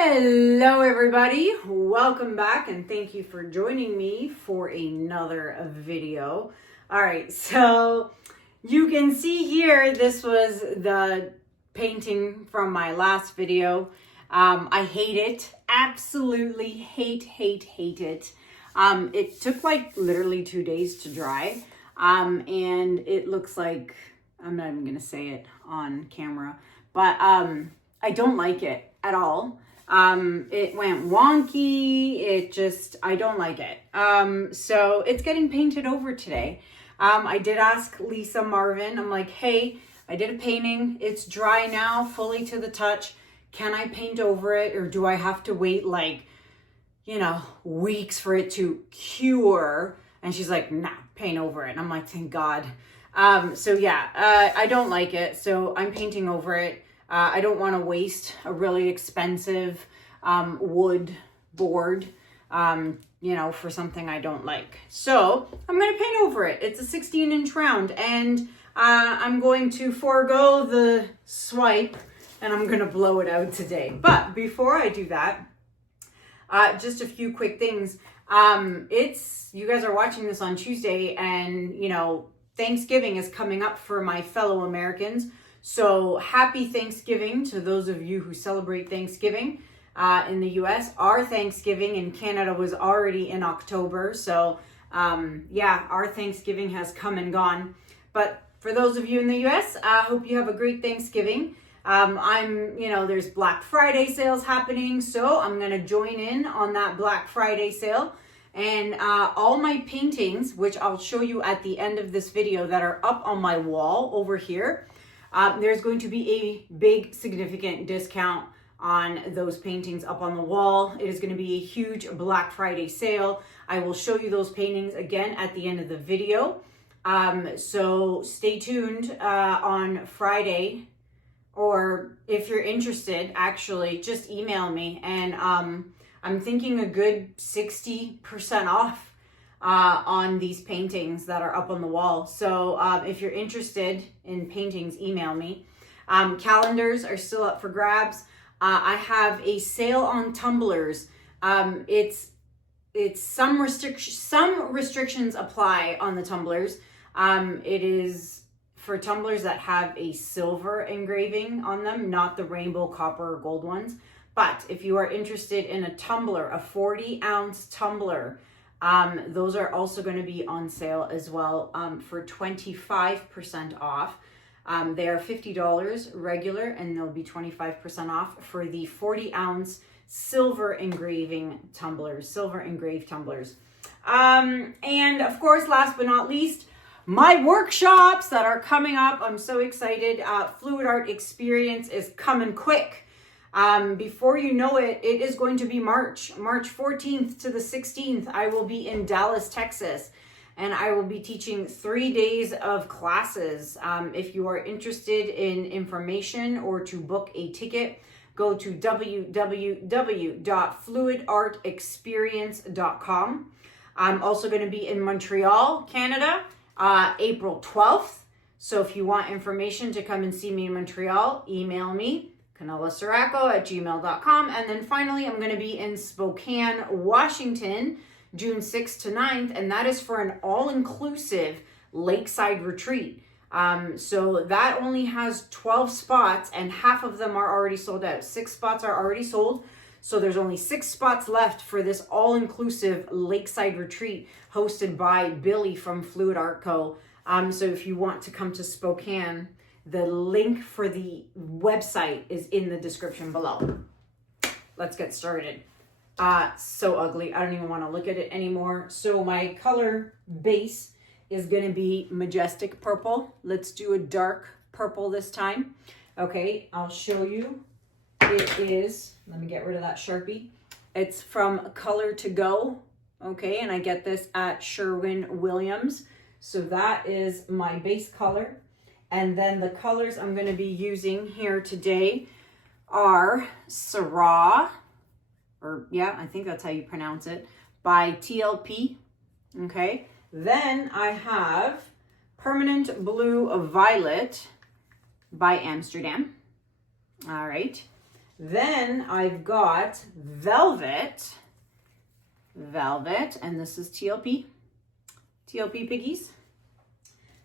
Hello everybody, welcome back and thank you for joining me for another video. Alright, so you can see here, this was the painting from my last video. I hate it, absolutely hate it. It took like literally 2 days to dry, and it looks like, I'm not even gonna say it on camera, but I don't like it at all. It went wonky. I don't like it. So it's getting painted over today. I did ask Lisa Marvin, I'm like, hey, I did a painting. It's dry now, fully to the touch. Can I paint over it? Or do I have to wait like, weeks for it to cure? And she's like, nah, paint over it. And I'm like, thank God. So yeah, I don't like it. So I'm painting over it. I don't want to waste a really expensive wood board, for something I don't like. So I'm going to paint over it. It's a 16-inch round, and I'm going to forego the swipe, and I'm going to blow it out today. But before I do that, just a few quick things. You guys are watching this on Tuesday, and, Thanksgiving is coming up for my fellow Americans. So happy Thanksgiving to those of you who celebrate Thanksgiving in the US. Our Thanksgiving in Canada was already in October. So our Thanksgiving has come and gone. But for those of you in the US, I hope you have a great Thanksgiving. There's Black Friday sales happening. So I'm going to join in on that Black Friday sale. And all my paintings, which I'll show you at the end of this video, that are up on my wall over here, there's going to be a big significant discount on those paintings up on the wall. It is going to be a huge Black Friday sale. I will show you those paintings again at the end of the video. So stay tuned on Friday, or if you're interested, actually, just email me. And I'm thinking a good 60% off on these paintings that are up on the wall. So if you're interested in paintings, email me. Calendars are still up for grabs. I have a sale on tumblers. It's some restrictions apply on the tumblers. It is for tumblers that have a silver engraving on them, not the rainbow, copper, or gold ones. But if you are interested in a tumbler, a 40-ounce tumbler, those are also going to be on sale as well for 25% off. They are $50 regular, and they'll be 25% off for the 40-ounce silver engraved tumblers. And of course, last but not least, my workshops that are coming up. I'm so excited. Fluid Art Experience is coming quick. Before you know it, it is going to be March 14th to the 16th. I will be in Dallas, Texas, and I will be teaching 3 days of classes. If you are interested in information or to book a ticket, go to www.fluidartexperience.com. I'm also going to be in Montreal, Canada, April 12th. So if you want information to come and see me in Montreal, email me. CanellaCiraco@gmail.com. And then finally, I'm going to be in Spokane, Washington, June 6th to 9th. And that is for an all-inclusive lakeside retreat. So that only has 12 spots, and half of them are already sold out. 6 spots are already sold. So there's only 6 spots left for this all-inclusive lakeside retreat hosted by Billy from Fluid Art Co. So if you want to come to Spokane, the link for the website is in the description below. Let's get started. So ugly. I don't even want to look at it anymore. So my color base is going to be Majestic purple. Let's do a dark purple this time. Okay, I'll show you. It is, let me get rid of that Sharpie. It's from Color to Go. Okay, and I get this at Sherwin Williams. So that is my base color. And then the colors I'm going to be using here today are Syrah, I think that's how you pronounce it, by TLP. Okay. Then I have Permanent Blue Violet by Amsterdam. All right. Then I've got Velvet, and this is TLP piggies.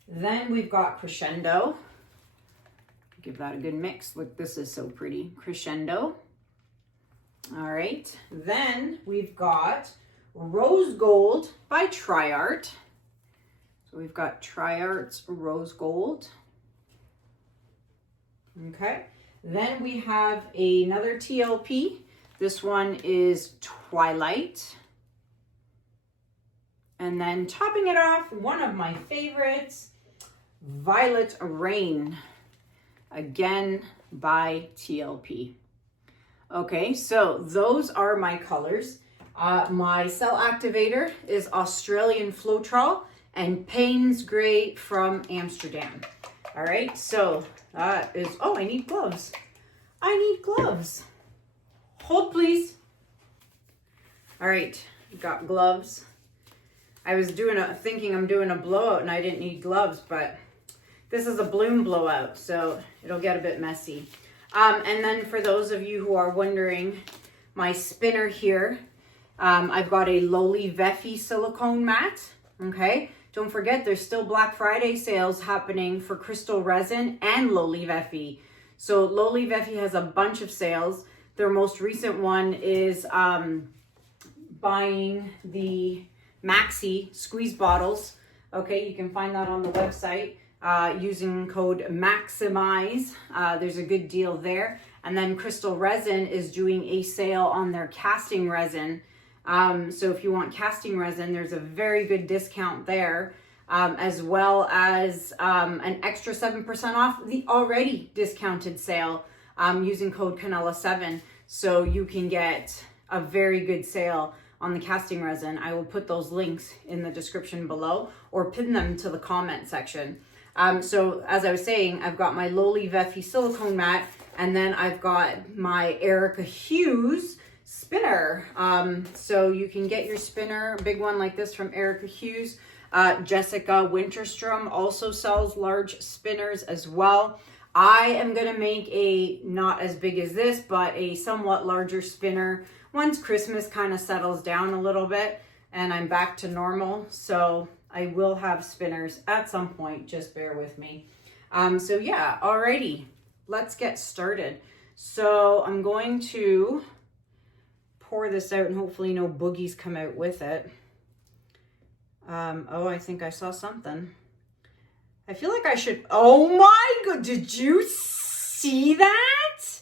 Then we've got Crescendo. Give that a good mix. Look, this is so pretty. Crescendo. All right. Then we've got Rose Gold by Triart. So we've got Triart's Rose Gold. Okay. Then we have another TLP. This one is Twilight. And then topping it off, one of my favorites, Violet Rain, again by TLP. Okay, so those are my colors. My cell activator is Australian floetrol and Paynes Gray from Amsterdam. All right, so that is, oh, I need gloves. I need gloves. Hold, please. All right, got gloves. I was thinking I'm doing a blowout and I didn't need gloves, but this is a bloom blowout, so it'll get a bit messy. And then for those of you who are wondering, my spinner here, I've got a Lowly Veffy silicone mat, okay? Don't forget, there's still Black Friday sales happening for crystal resin and Lowly Veffy. So Lowly Veffy has a bunch of sales. Their most recent one is buying the Maxi squeeze bottles. Okay, you can find that on the website using code MAXIMIZE. There's a good deal there. And then Crystal Resin is doing a sale on their casting resin. So if you want casting resin, there's a very good discount there, as well as an extra 7% off the already discounted sale using code Kanella 7. So you can get a very good sale on the casting resin. I will put those links in the description below or pin them to the comment section. So as I was saying, I've got my Lowly Veffy silicone mat, and then I've got my Erica Hughes spinner. So you can get your spinner, a big one like this from Erica Hughes. Jessica Winterstrom also sells large spinners as well. I am going to make a, not as big as this, but a somewhat larger spinner once Christmas kind of settles down a little bit and I'm back to normal. So I will have spinners at some point, just bear with me. So yeah, alrighty, let's get started. So I'm going to pour this out and hopefully no boogies come out with it. Oh, I think I saw something. I feel like I should, oh my god, did you see that?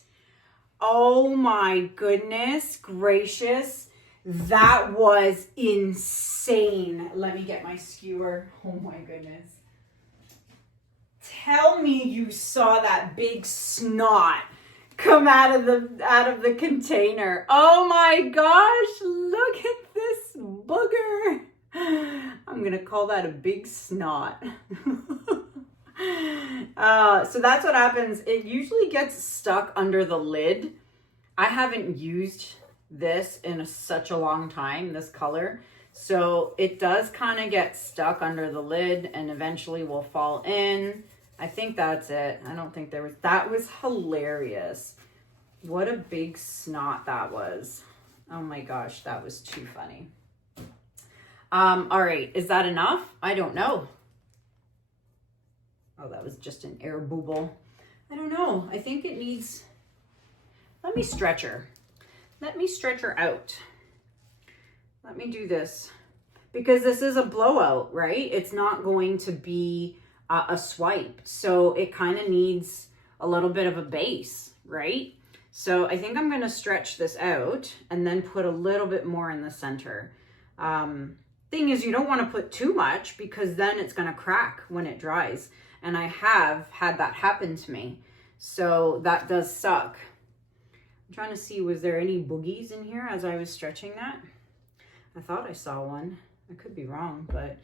Oh my goodness gracious. That was insane. Let me get my skewer. Oh my goodness. Tell me you saw that big snot come out of the container. Oh my gosh, look at this booger. I'm gonna call that a big snot. So that's what happens. It usually gets stuck under the lid. I haven't used this in such a long time, this color. So it does kind of get stuck under the lid and eventually will fall in. I think that's it. I don't think there was, that was hilarious. What a big snot that was. Oh my gosh, that was too funny. All right, is that enough? I don't know. Oh, that was just an air bubble. I don't know. I think it needs, let me stretch her. Let me stretch her out. Let me do this because this is a blowout, right? It's not going to be a swipe. So it kind of needs a little bit of a base, right? So I think I'm going to stretch this out and then put a little bit more in the center. Thing is, you don't want to put too much because then it's going to crack when it dries. And I have had that happen to me. So that does suck. I'm trying to see, was there any boogies in here as I was stretching that? I thought I saw one. I could be wrong, but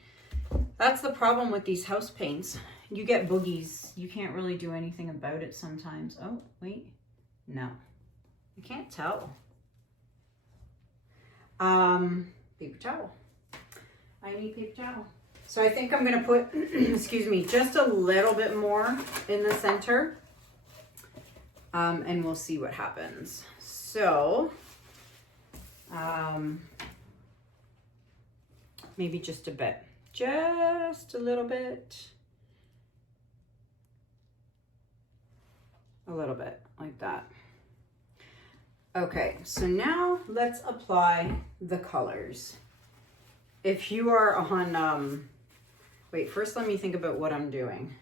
that's the problem with these house paints. You get boogies. You can't really do anything about it sometimes. Oh, wait. No. I can't tell. Paper towel. I need paper towel. So I think I'm going to put, excuse me, just a little bit more in the center. and we'll see what happens. So, maybe just a bit, just a little bit. A little bit like that. Okay, so now let's apply the colors. If you are on, wait, first let me think about what I'm doing.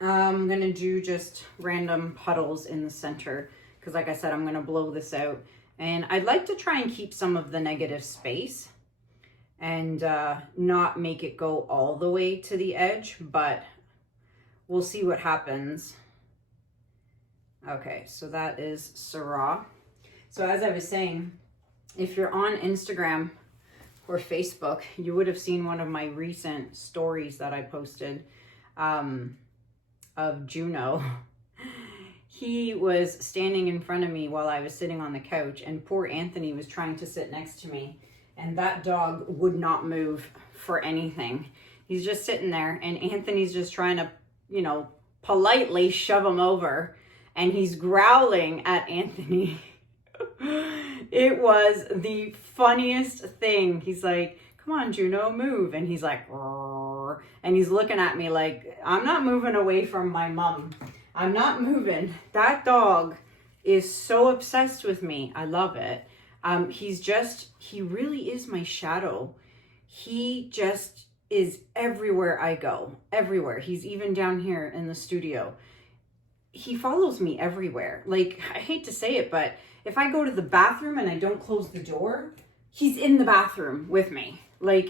I'm gonna do just random puddles in the center because like I said, I'm gonna blow this out. And I'd like to try and keep some of the negative space and not make it go all the way to the edge, but we'll see what happens. Okay, so that is Syrah. So as I was saying, if you're on Instagram or Facebook, you would have seen one of my recent stories that I posted of Juno. He was standing in front of me while I was sitting on the couch, and poor Anthony was trying to sit next to me, and that dog would not move for anything. He's just sitting there, and Anthony's just trying to, you know, politely shove him over, and he's growling at Anthony. It was the funniest thing. He's like, come on, Juno, move. And he's like, "Rrr." And he's looking at me like, I'm not moving away from my mom. I'm not moving. That dog is so obsessed with me. I love it. He really is my shadow. He just is everywhere I go, everywhere. He's even down here in the studio. He follows me everywhere. Like, I hate to say it, but if I go to the bathroom and I don't close the door, he's in the bathroom with me. Like,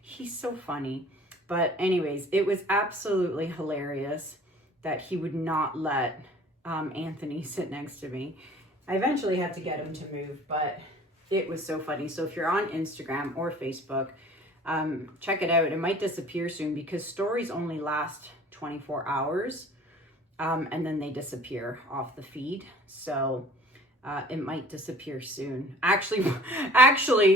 he's so funny. But anyways, it was absolutely hilarious that he would not let Anthony sit next to me. I eventually had to get him to move, but it was so funny. So if you're on Instagram or Facebook, check it out. It might disappear soon because stories only last 24 hours. And then they disappear off the feed. So it might disappear soon. Actually,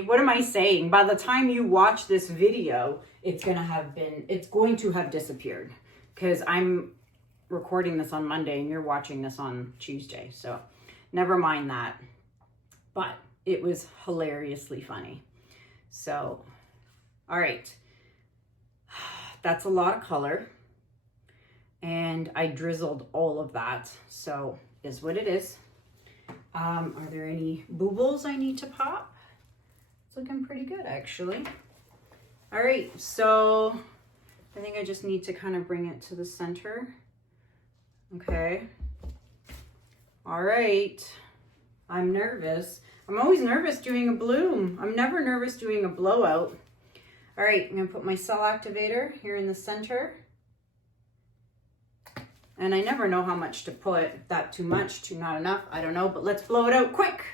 what am I saying? By the time you watch this video, it's going to have disappeared because I'm recording this on Monday and you're watching this on Tuesday. So never mind that. But it was hilariously funny. So, all right. That's a lot of color. And I drizzled all of that, so is what it is. Are there any boobles I need to pop? It's looking pretty good, actually. All right, so I think I just need to kind of bring it to the center. Okay. All right. I'm nervous. I'm always nervous doing a bloom. I'm never nervous doing a blowout. All right, I'm gonna put my cell activator here in the center. And I never know how much to put, that too much, too not enough, I don't know, but let's blow it out quick.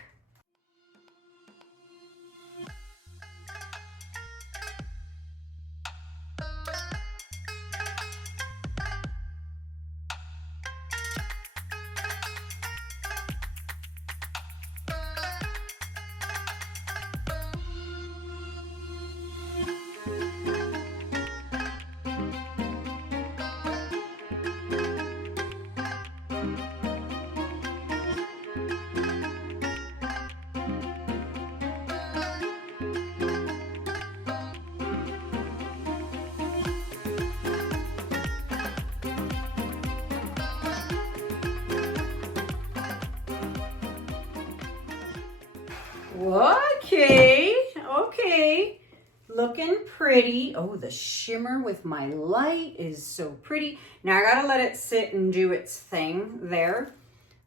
Okay, looking pretty. Oh, the shimmer with my light is so pretty. Now I gotta let it sit and do its thing there.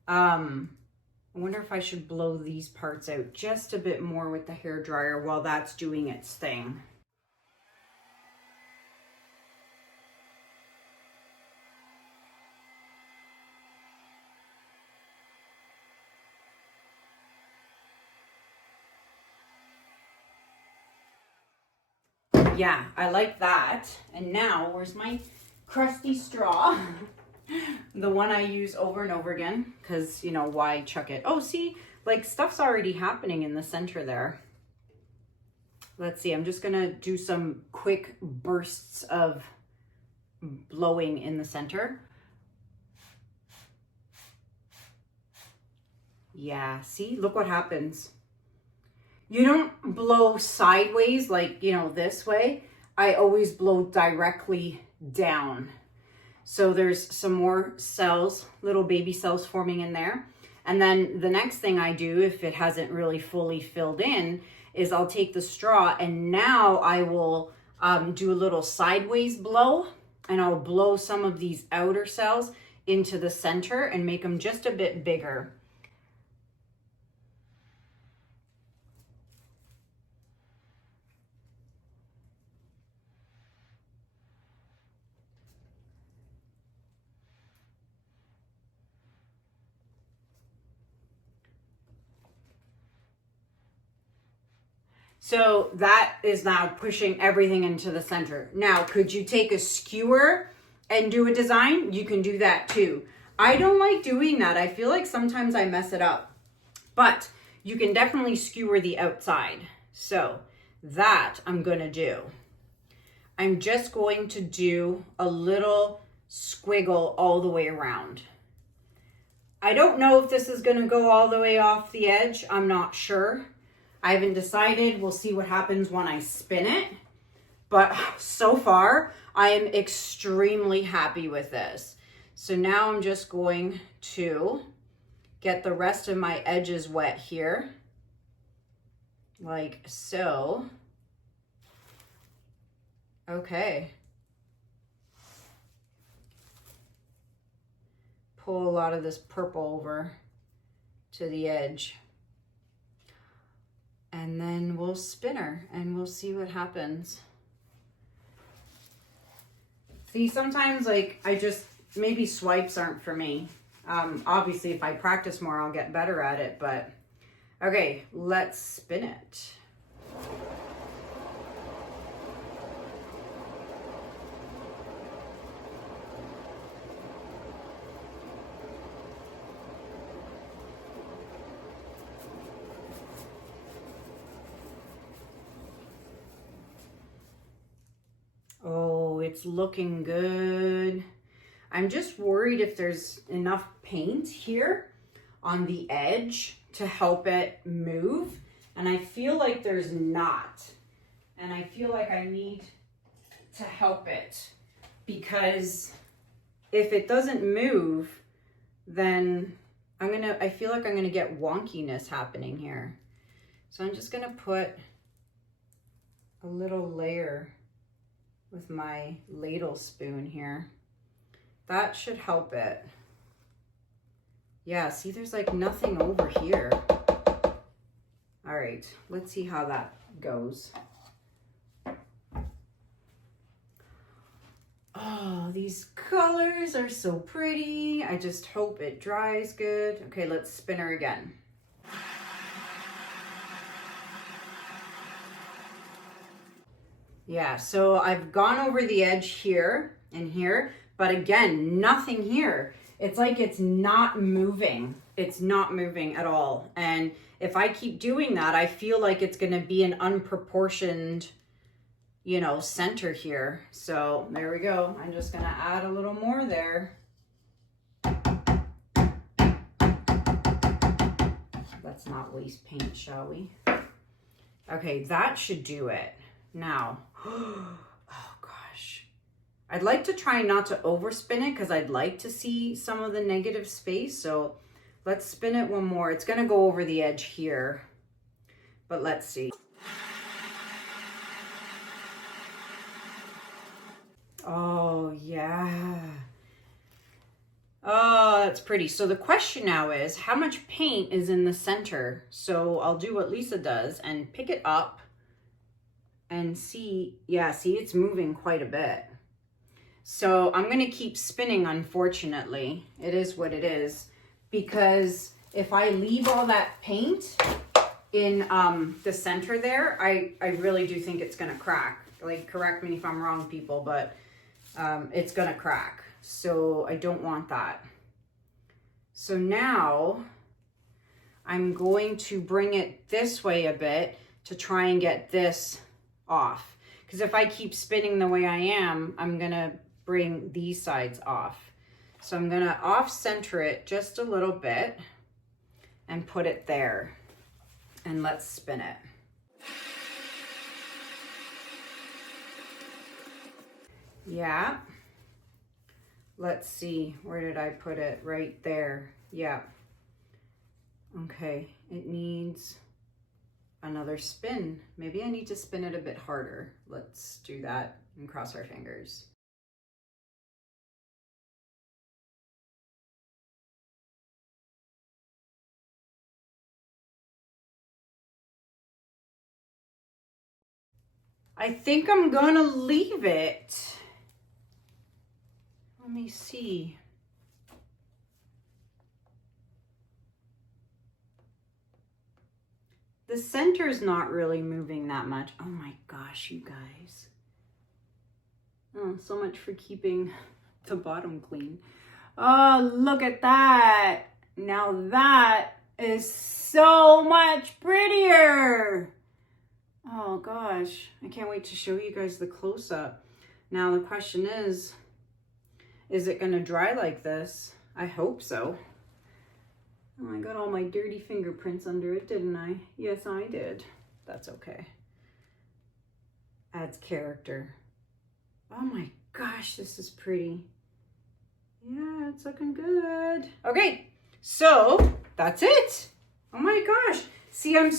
I wonder if I should blow these parts out just a bit more with the hairdryer while that's doing its thing. Yeah, I like that. And now, where's my crusty straw? The one I use over and over again, because, you know, why chuck it? Oh, see, like stuff's already happening in the center there. Let's see, I'm just gonna do some quick bursts of blowing in the center. Yeah, see, look what happens. You don't blow sideways like, you know, this way. I always blow directly down. So there's some more cells, little baby cells forming in there. And then the next thing I do, if it hasn't really fully filled in, is I'll take the straw and now I will do a little sideways blow, and I'll blow some of these outer cells into the center and make them just a bit bigger. So that is now pushing everything into the center. Now, could you take a skewer and do a design? You can do that too. I don't like doing that. I feel like sometimes I mess it up, but you can definitely skewer the outside. So that I'm gonna do. I'm just going to do a little squiggle all the way around. I don't know if this is gonna go all the way off the edge. I'm not sure. I haven't decided. We'll see what happens when I spin it. But so far, I am extremely happy with this. So now I'm just going to get the rest of my edges wet here, like so. Okay. Pull a lot of this purple over to the edge. And then we'll spin her and we'll see what happens. See, sometimes like maybe swipes aren't for me. Obviously if I practice more, I'll get better at it, but okay, let's spin it. It's looking good. I'm just worried if there's enough paint here on the edge to help it move. And I feel like there's not. And I feel like I need to help it, because if it doesn't move, then I feel like I'm gonna get wonkiness happening here. So I'm just gonna put a little layer with my ladle spoon here. That should help it. Yeah, see, there's like nothing over here. All right, let's see how that goes. Oh, these colors are so pretty. I just hope it dries good. Okay, let's spin her again. Yeah, so I've gone over the edge here and here, but again, nothing here. It's like it's not moving. It's not moving at all. And if I keep doing that, I feel like it's gonna be an unproportioned, you know, center here. So there we go. I'm just gonna add a little more there. Let's not waste paint, shall we? Okay, that should do it. Now, oh gosh, I'd like to try not to overspin it because I'd like to see some of the negative space. So let's spin it one more. It's gonna go over the edge here, but let's see. Oh yeah. Oh, that's pretty. So the question now is, how much paint is in the center? So I'll do what Lisa does and pick it up and see. Yeah, see, it's moving quite a bit. So I'm gonna keep spinning, unfortunately. It is what it is, because if I leave all that paint in the center there, I really do think it's gonna crack. Like, correct me if I'm wrong, people, but it's gonna crack. So I don't want that. So now I'm going to bring it this way a bit to try and get this off. Because if I keep spinning the way I am, I'm gonna bring these sides off. So I'm gonna off center it just a little bit. and put it there. And let's spin it. Yeah. Let's see, where did I put it? Right there. Yeah. Okay, it needs another spin. Maybe I need to spin it a bit harder. Let's do that and cross our fingers. I think I'm gonna leave it. Let me see. The center's not really moving that much. Oh my gosh, you guys. Oh, so much for keeping the bottom clean. Oh, look at that. Now that is so much prettier. Oh gosh, I can't wait to show you guys the close-up. Now the question is it gonna dry like this? I hope so. Oh, I got all my dirty fingerprints under it, didn't I? Yes, I did. That's okay. Adds character. Oh my gosh, this is pretty. Yeah, it's looking good. Okay, so that's it. Oh my gosh. See, I'm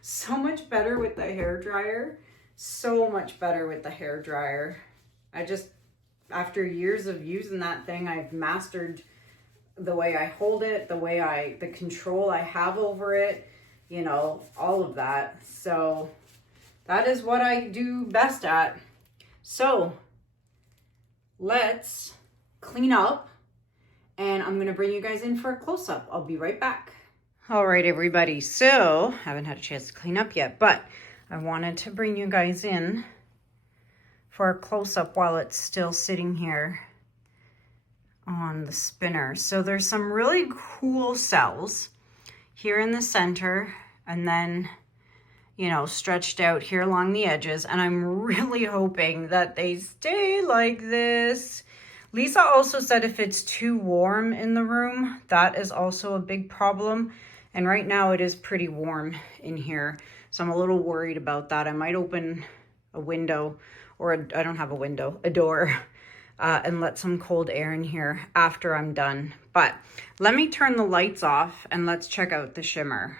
so much better with the hairdryer. So much better with the hairdryer. I just, after years of using that thing, I've mastered the way I hold it, the control I have over it, you know, all of that. So that is what I do best at. So let's clean up and I'm going to bring you guys in for a close-up. I'll be right back. All right, everybody. So I haven't had a chance to clean up yet, but I wanted to bring you guys in for a close-up while it's still sitting here on the spinner. So there's some really cool cells here in the center and then, you know, stretched out here along the edges. And I'm really hoping that they stay like this. Lisa also said if it's too warm in the room, that is also a big problem. And right now it is pretty warm in here. So I'm a little worried about that. I might open a window I don't have a window, a door, and let some cold air in here after I'm done. But let me turn the lights off and let's check out the shimmer.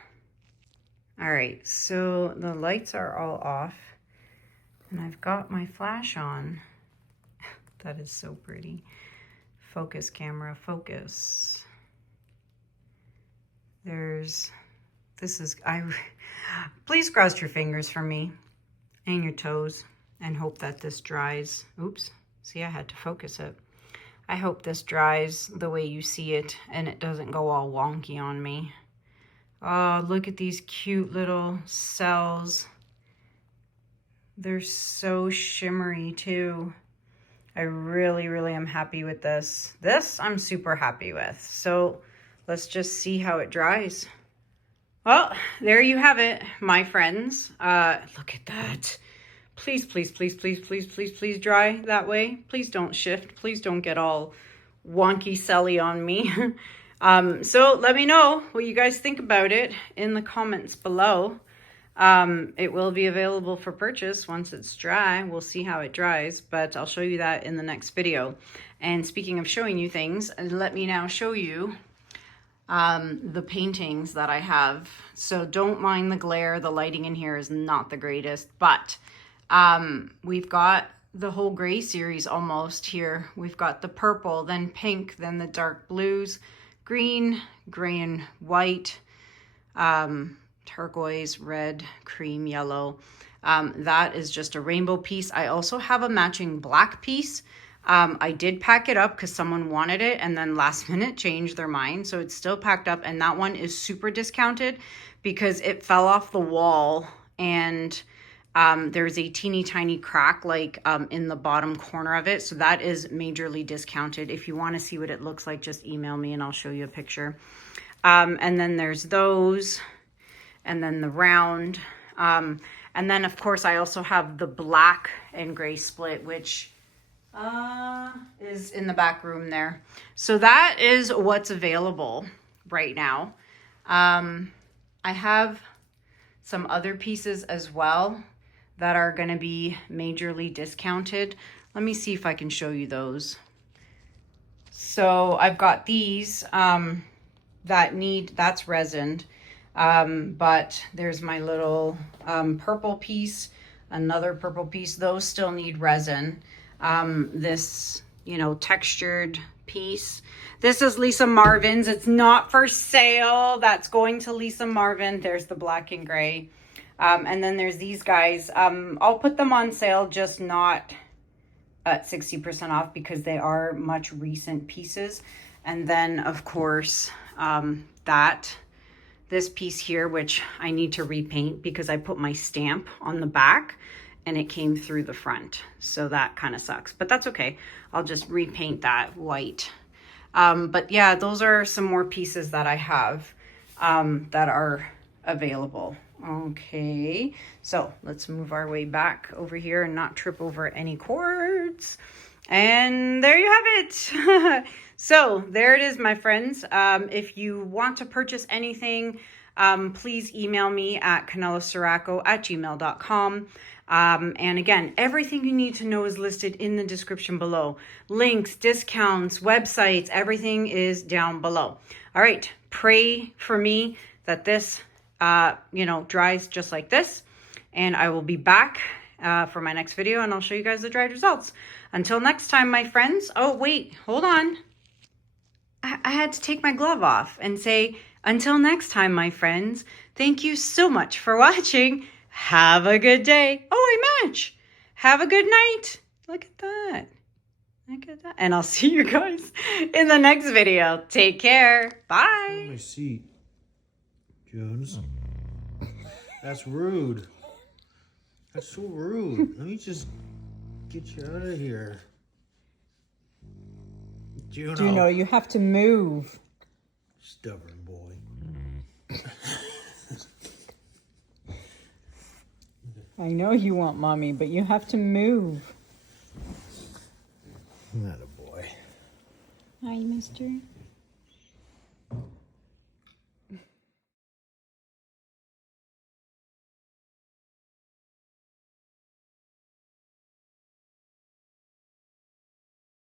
All right, so the lights are all off and I've got my flash on. That is so pretty. Focus, camera, focus. Please cross your fingers for me and your toes and hope that this dries. Oops, see, I had to focus it. I hope this dries the way you see it and it doesn't go all wonky on me. Oh, look at these cute little cells. They're so shimmery too. I really, really am happy with this. This I'm super happy with. So let's just see how it dries. Well, there you have it, my friends. Look at that. Please, please, please, please, please, please, please dry that way. Please don't shift. Please don't get all wonky celly on me. So let me know what you guys think about it in the comments below. It will be available for purchase once it's dry. We'll see how it dries, but I'll show you that in the next video. And speaking of showing you things, let me now show you the paintings that I have. So don't mind the glare. The lighting in here is not the greatest, but we've got the whole gray series almost here. We've got the purple, then pink, then the dark blues, green, gray and white, turquoise, red, cream, yellow. That is just a rainbow piece. I also have a matching black piece. I did pack it up because someone wanted it and then last minute changed their mind. So it's still packed up and that one is super discounted because it fell off the wall and there's a teeny tiny crack like in the bottom corner of it. So that is majorly discounted. If you want to see what it looks like, just email me and I'll show you a picture. And then there's those and then the round. And then of course I also have the black and gray split, which is in the back room there. So that is what's available right now. I have some other pieces as well that are going to be majorly discounted. Let me see if I can show you those. So I've got these that's resined, but there's my little purple piece, another purple piece. Those still need resin. This, you know, textured piece. This is Lisa Marvin's. It's not for sale. That's going to Lisa Marvin. There's the black and gray. And then there's these guys. I'll put them on sale, just not at 60% off because they are much recent pieces. And then of course, this piece here, which I need to repaint because I put my stamp on the back and it came through the front. So that kind of sucks, but that's okay. I'll just repaint that white. But yeah, those are some more pieces that I have that are available. Okay, so let's move our way back over here and not trip over any cords. And there you have it. So there it is, my friends. If you want to purchase anything, please email me at canellaCiraco@gmail.com. And again, everything you need to know is listed in the description below. Links, discounts, websites, everything is down below. All right, pray for me that this, dries just like this. And I will be back for my next video and I'll show you guys the dried results. Until next time, my friends. Oh, wait, hold on. I had to take my glove off and say, until next time, my friends, thank you so much for watching. Have a good day. Oh, I match. Have a good night. Look at that. Look at that. And I'll see you guys in the next video. Take care. Bye. My seat, Jones. That's rude. That's so rude. Let me just get you out of here. Juno, you have to move. Stubborn boy. I know you want mommy, but you have to move. Not a boy. Hi, mister.